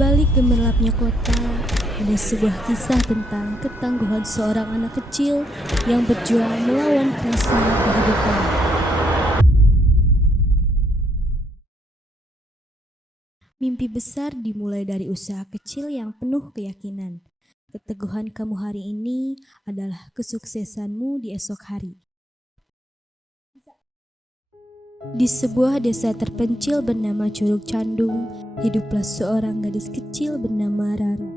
Di balik gemerlapnya kota, ada sebuah kisah tentang ketangguhan seorang anak kecil yang berjuang melawan kerasnya kehidupan. Mimpi besar dimulai dari usaha kecil yang penuh keyakinan. Keteguhan kamu hari ini adalah kesuksesanmu di esok hari. Di sebuah desa terpencil bernama Curug Candung, hiduplah seorang gadis kecil bernama Rara.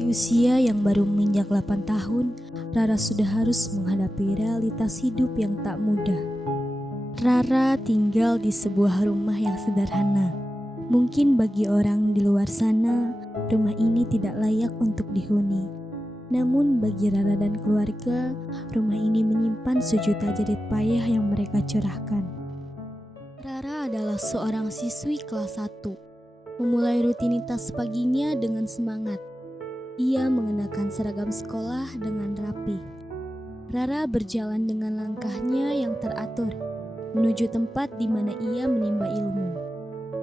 Di usia yang baru menginjak 8 tahun, Rara sudah harus menghadapi realitas hidup yang tak mudah. Rara tinggal di sebuah rumah yang sederhana. Mungkin bagi orang di luar sana, rumah ini tidak layak untuk dihuni. Namun bagi Rara dan keluarga, rumah ini menyimpan sejuta jerih payah yang mereka curahkan. Rara adalah seorang siswi kelas 1. Memulai rutinitas paginya dengan semangat. Ia mengenakan seragam sekolah dengan rapi. Rara berjalan dengan langkahnya yang teratur, menuju tempat di mana ia menimba ilmu.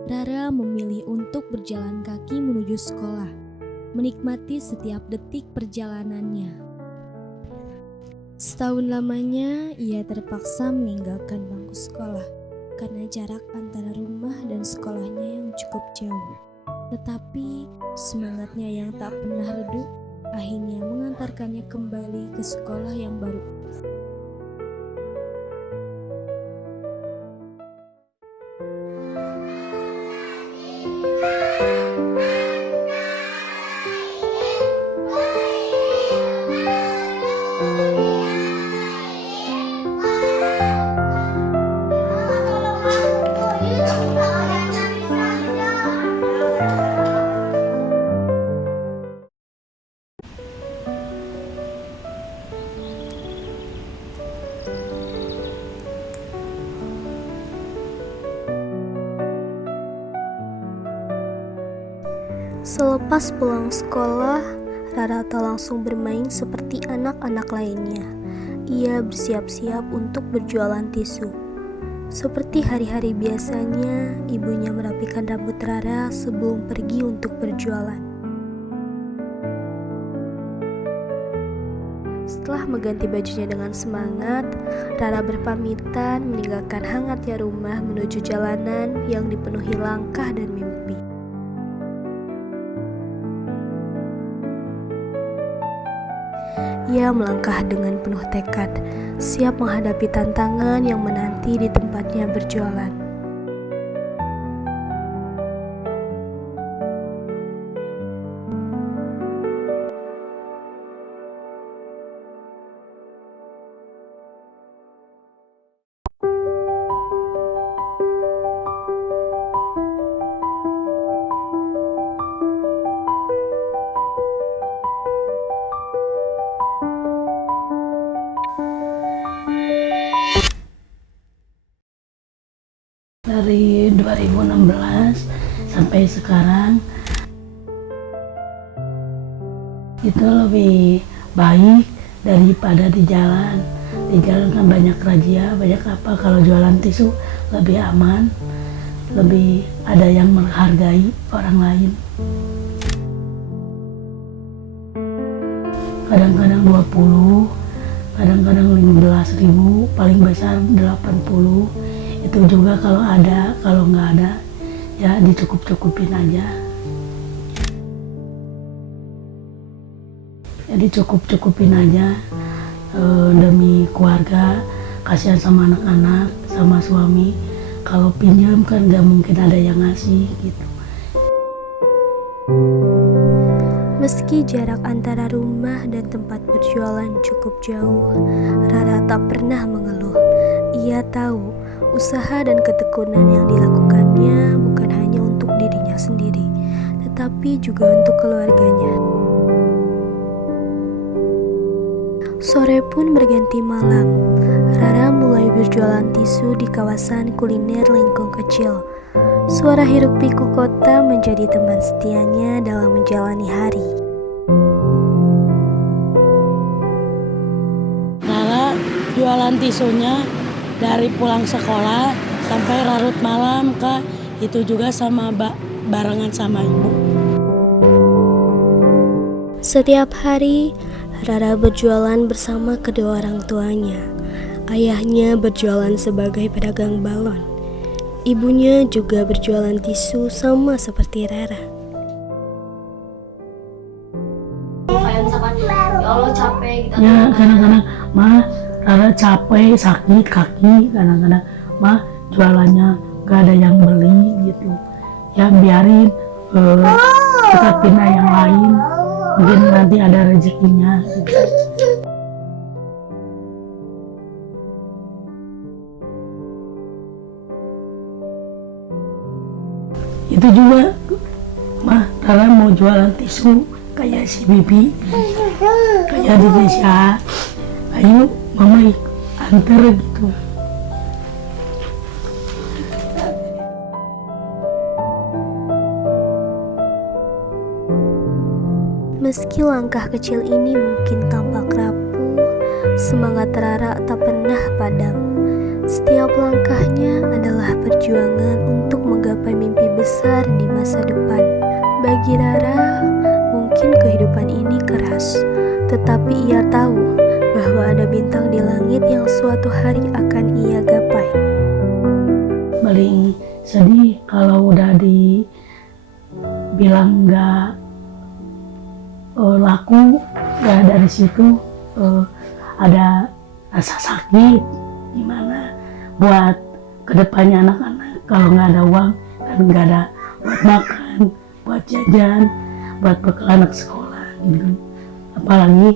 Rara memilih untuk berjalan kaki menuju sekolah, menikmati setiap detik perjalanannya. Setahun lamanya, ia terpaksa meninggalkan bangku sekolah karena jarak antara rumah dan sekolahnya yang cukup jauh. Tetapi semangatnya yang tak pernah redup akhirnya mengantarkannya kembali ke sekolah yang baru. Selepas pulang sekolah, Rara tak langsung bermain seperti anak-anak lainnya. Ia bersiap-siap untuk berjualan tisu. Seperti hari-hari biasanya, ibunya merapikan rambut Rara sebelum pergi untuk berjualan. Setelah mengganti bajunya dengan semangat, Rara berpamitan meninggalkan hangatnya rumah menuju jalanan yang dipenuhi langkah dan mimpi. Ia melangkah dengan penuh tekad, siap menghadapi tantangan yang menanti di tempatnya berjualan. Dari 2016 sampai sekarang itu lebih baik daripada di jalan. Di jalan kan banyak razia, banyak apa. Kalau jualan tisu lebih aman, lebih ada yang menghargai orang lain. Kadang-kadang 20, kadang-kadang 15.000, paling besar 80. Itu juga kalau ada, kalau nggak ada ya dicukup-cukupin aja. Ya dicukup-cukupin aja demi keluarga, kasihan sama anak-anak, sama suami. Kalau pinjam kan nggak mungkin ada yang ngasih gitu. Meski jarak antara rumah dan tempat berjualan cukup jauh, Rara tak pernah mengeluh. Ia tahu usaha dan ketekunan yang dilakukannya bukan hanya untuk dirinya sendiri, tetapi juga untuk keluarganya. Sore pun berganti malam. Rara mulai berjualan tisu di kawasan kuliner lingkung kecil. Suara hiruk-pikuk kota menjadi teman setianya dalam menjalani hari. Rara jualan tisunya dari pulang sekolah sampai larut malam, Kak. Itu juga sama barengan sama ibu. Setiap hari, Rara berjualan bersama kedua orang tuanya. Ayahnya berjualan sebagai pedagang balon. Ibunya juga berjualan tisu sama seperti Rara. Kayak misalkan ya Allah capek gitu. Ya kadang-kadang mah Rara capek, sakit kaki, kadang-kadang mah jualannya gak ada yang beli gitu. Ya biarin kita pindah yang lain, mungkin nanti ada rezekinya gitu. Itu juga mah Rara mau jualan tisu kayak si Bibi, kayak di desa. Ayo mama antar gitu. Meski langkah kecil ini mungkin tampak rapuh, semangat Rara tak pernah padam. Setiap langkahnya adalah perjuangan untuk menggapai mimpi besar di masa depan. Bagi Rara, mungkin kehidupan ini keras, tetapi ia tahu bahwa ada bintang di langit yang suatu hari akan ia gapai. Paling sedih kalau udah dibilang nggak laku, nggak dari situ ada rasa sakit. Gimana buat kedepannya anak-anak kalau nggak ada uang dan nggak ada buat makan, buat jajan, buat bekal anak sekolah gitu. Apalagi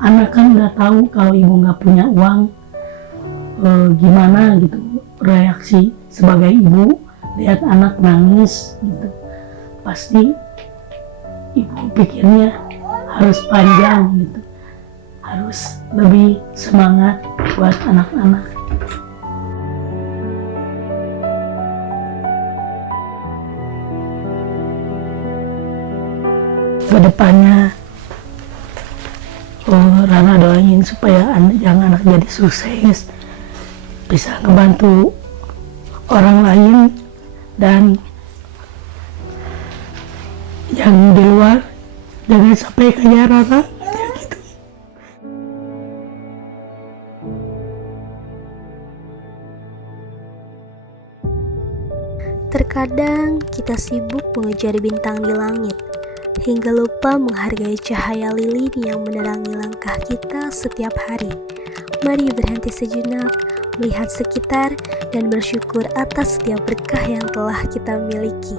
anak kan nggak tahu kalau ibu nggak punya uang, gimana gitu reaksi sebagai ibu lihat anak nangis gitu. Pasti ibu pikirnya harus panjang gitu, harus lebih semangat buat anak-anak. Kedepannya Rara doain supaya anak jadi sukses, bisa ngebantu orang lain, dan yang di luar jangan sampai kayak Rara gitu. Terkadang kita sibuk mengejar bintang di langit, hingga lupa menghargai cahaya lilin yang menerangi langkah kita setiap hari. Mari berhenti sejenak, melihat sekitar, dan bersyukur atas setiap berkah yang telah kita miliki.